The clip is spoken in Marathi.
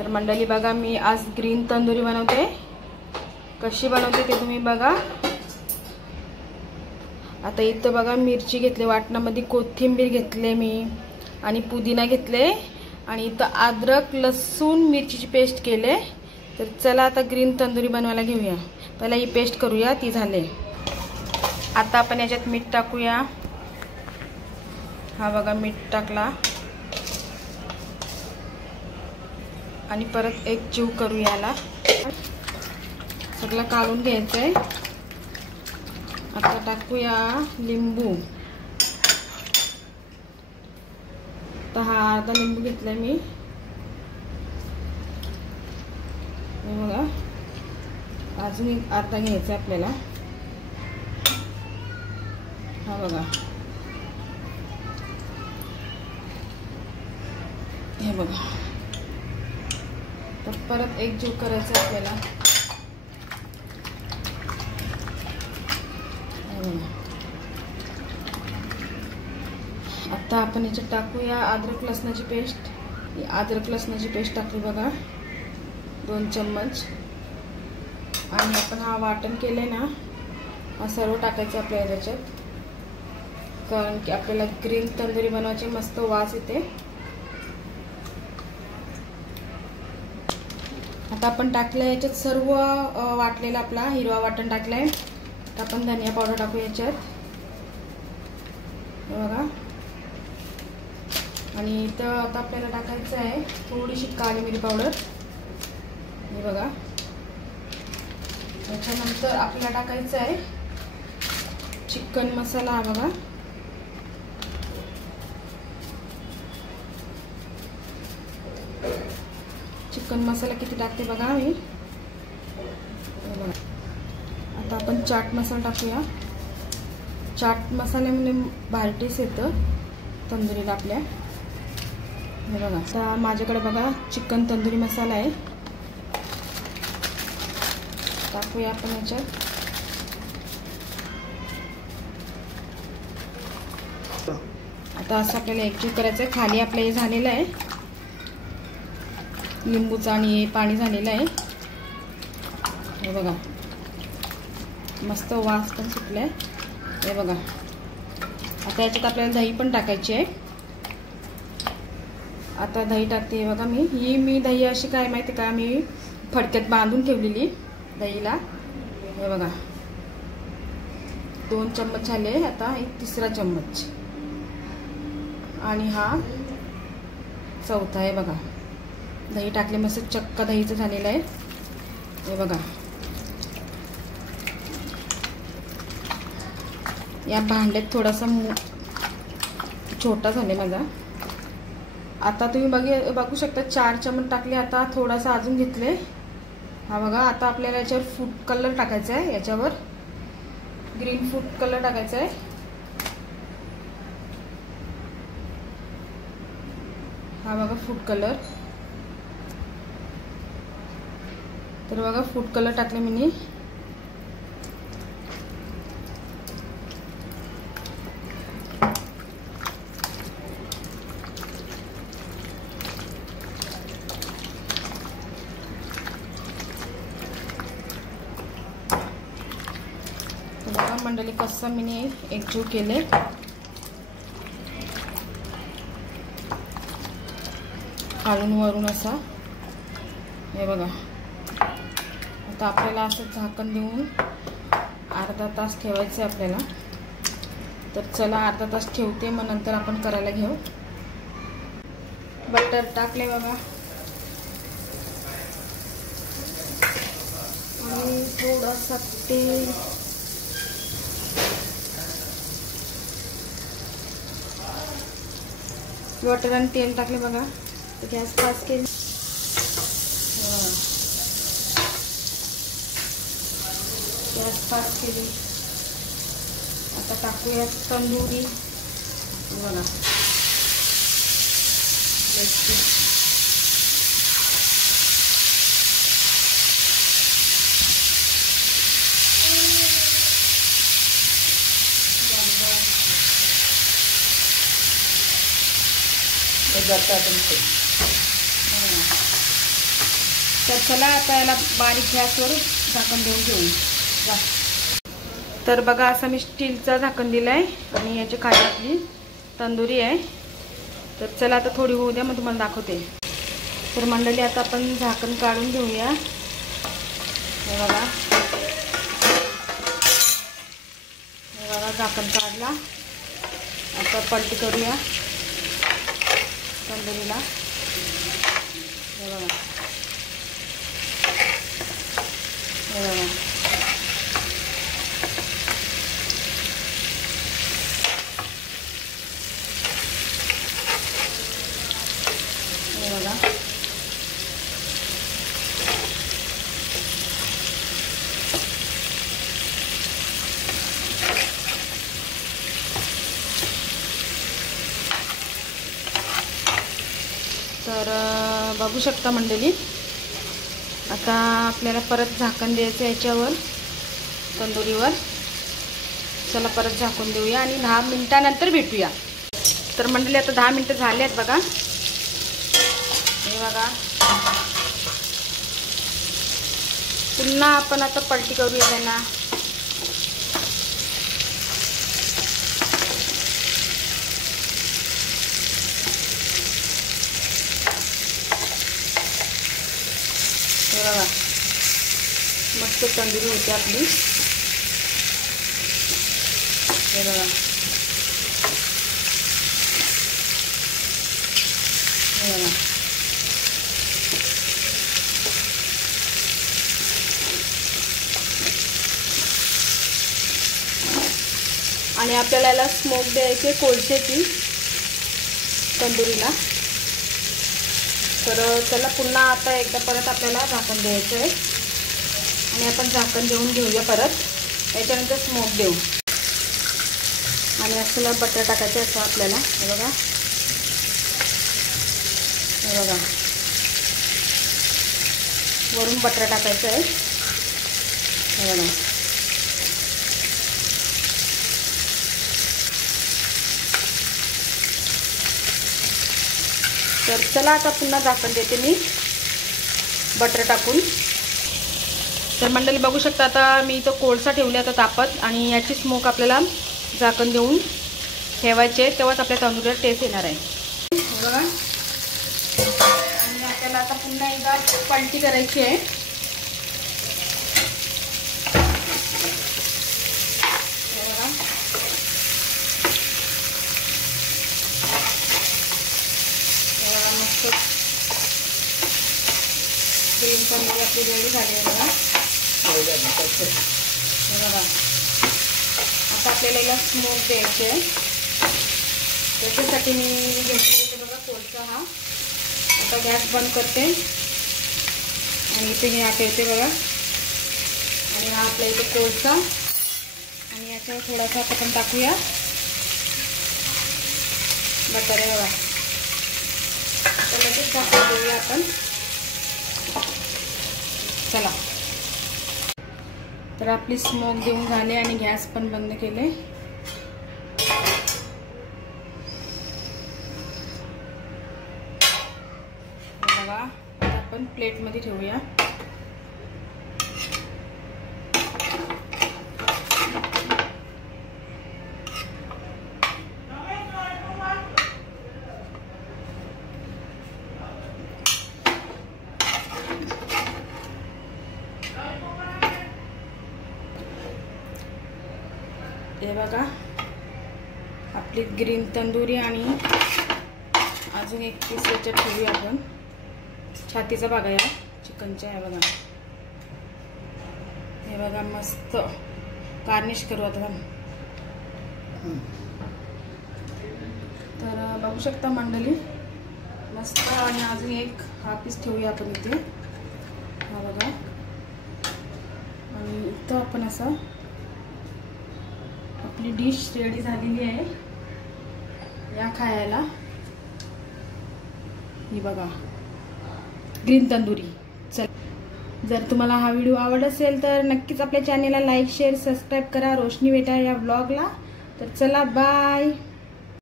तर मंडळी बघा, मी आज ग्रीन तंदुरी बनवते. कशी बनवते ते तुम्ही बघा. आता इथं बघा मिरची घेतली वाटणामध्ये, कोथिंबीर घेतले मी आणि पुदिना घेतले आणि इथं अद्रक लसूण मिरचीची पेस्ट केले. तर चला आता ग्रीन तंदुरी बनवायला घेऊया. पहिला ही पेस्ट करूया, ती झाले. आता आपण याच्यात मीठ टाकूया. हा बघा मीठ टाकला आणि परत एक जीव करूया. याला सगळं काढून घ्यायचंय. आता टाकूया लिंबू. तर हा अर्धा लिंबू घेतलाय मी. बघा अजून एक अर्धा घ्यायचा आपल्याला. हा बघा, हे बघा. तर परत एक जीव करायचा आपल्याला. आता आपण याच्यात टाकूया अद्रक लसणाची पेस्ट. अद्रक लसणाची पेस्ट टाकली बघा, 2 चम्मच. आणि आपण हा वाटण केलंय ना, हा सर्व टाकायचं आपल्याला याच्यात, कारण की आपल्याला ग्रीन तंदुरी बनवायची मस्त वास येते. आता आपण टाकलं याच्यात सर्व वाटलेला आपला हिरवा वाटण टाकलाय. आता आपण धनिया पावडर टाकू याच्यात बघा. आणि इथं आता आपल्याला टाकायचं आहे थोडीशी काळी मिरी पावडर, हे बघा. त्याच्यानंतर आपल्याला टाकायचं आहे चिकन मसाला, हा बघा. चिकन मसाला किती टाकते बघा मी. आता आपण चाट मसाला टाकूया. चाट मसाल्यामध्ये भारी टेस्ट येतं तंदुरीला आपल्या. हे बघा, आता माझ्याकडे बघा चिकन तंदुरी मसाला आहे, टाकूया आपण याच्यात. आता असं आपल्याला एकजीव करायचं आहे. खाली आपलं हे झालेलं आहे लिंबूचं आणि पाणी झालेलं आहे, हे बघा. मस्त वास पण सुटलाय, हे बघा. आता याच्यात आपल्याला दही पण टाकायची आहे. आता दही टाकते बघा मी. मी दही अशी काय माहिती का, मी फडक्यात बांधून ठेवलेली दहीला, हे बघा. 2 चम्मच झाले. आता एक 3रा चम्मच आणि हा 4था आहे बघा. दही टाकले मस्त चक्का दहीचं झालेलं आहे, हे बघा. या भांड्यात थोडासा छोटा झाले माझा. आता तुम्ही बघू शकता 4 चम्मच टाकले. आता थोडासा अजून घेतले, हा बघा. आता आपल्याला याच्यावर फूड कलर टाकायचा आहे. याच्यावर ग्रीन फूड कलर टाकायचा आहे. हा बघा फूड कलर. तर बघा फूड कलर टाकले मी. बघा मंडळी कसं मी एकजीव केले. खालून वरून असा, हे बघा. आता आपल्याला असं झाकण देऊन अर्धा तास ठेवायचं आहे आपल्याला. तर चला अर्धा तास ठेवते, मग नंतर आपण करायला घेऊ. बटर टाकले बघा आणि थोडासा तेल. बटर आणि तेल टाकले बघा. तर गॅस फास्ट केली. गॅस फास्ट केली. आता टाकूया तंदुरी बघा. जाता तुमचे तर चला आता याला बारीक गॅसवर झाकण देऊन घेऊ. तर बघा असं मी स्टीलचं झाकण दिलं आहे आणि याची खाली आपली तंदुरी आहे. तर चला आता थोडी होऊ द्या, मग तुम्हाला दाखवते. तर मंडळी आता आपण झाकण काढून घेऊया. हे बघा, झाकण काढला. आता पलटी करूया तंदुरीला. हे बघा, हे बघा, हे बघा. तर बघू शकता मंडळी, आता आपल्याला परत झाकण द्यायचं याच्यावर तंदुरीवर. चला परत झाकून देऊया आणि 10 मिनिटानंतर भेटूया. तर मंडळी आता 10 मिनिटं झाले आहेत बघा. हे बघा, पुन्हा आपण आता पलटी करूया त्यांना. हे बघा, मस्त तंदुरी होती आपली. हे बघा, हे बघा. आणि आपल्याला याला स्मोक द्यायचे कोळशाची तंदुरीला. तर चला पुन्हा आता एकदा परत आपल्याला झाकण द्यायचं आहे आणि आपण झाकण देऊन घेऊया परत. याच्यानंतर स्मोक देऊ आणि असं बटर टाकायचं असं आपल्याला. हे बघा, हे बघा, वरून बटर टाकायचं आहे. हे बघा, तर चला आता पुन्हा झाकण देते मी बटर टाकून. तर मंडळी बघू शकता, आता मी इथं कोळसा ठेवला आता तापत आणि याची स्मोक आपल्याला झाकण देऊन ठेवायचे, तेव्हाच आपल्या तंदुरीला टेस्ट येणार आहे. बघा, आणि आपल्याला आता पुन्हा एकदा पलटी करायची आहे. मस्त ग्रीन तंदुरी आपली रेडी झाली आहे बघा. बघा, आता आपल्याला याला स्मोक द्यायचे आहे. त्याच्यासाठी मी घेतले बघा कोळसा हा. आता गॅस बंद करते आणि इथे मी ठेवते बघा. आणि हा आपला इथे कोळसा आणि याच्यावर थोडासा आपण टाकूया बटर. आहे बघा, तर लगेच झाकून देऊया आपण. चला, तर आपली स्मोक देऊन झाले आणि गॅस पण बंद केले. बघा, आता आपण प्लेटमध्ये ठेवूया. हे बघा, आपली ग्रीन तंदुरी आणि अजून एक पीस याच्यात ठेवूया आपण. छातीचा भाग आहे चिकनचा. आहे बघा, हे बघा, मस्त गार्निश करू आता. तर बघू शकता मंडळी, मस्त. आणि अजून एक हा पीस ठेवूया आपण इथे. हा बघा, आणि इथं आपण असं आपली डिश रेडी झालेली आहे या खायला. ही बघा ग्रीन तंदुरी. चल, जर तुम्हाला हा व्हिडिओ आवडला असेल तर नक्कीच आपल्या चॅनेलला लाईक शेअर सबस्क्राईब करा रोशनी बेटा या व्लॉगला. तर चला बाय.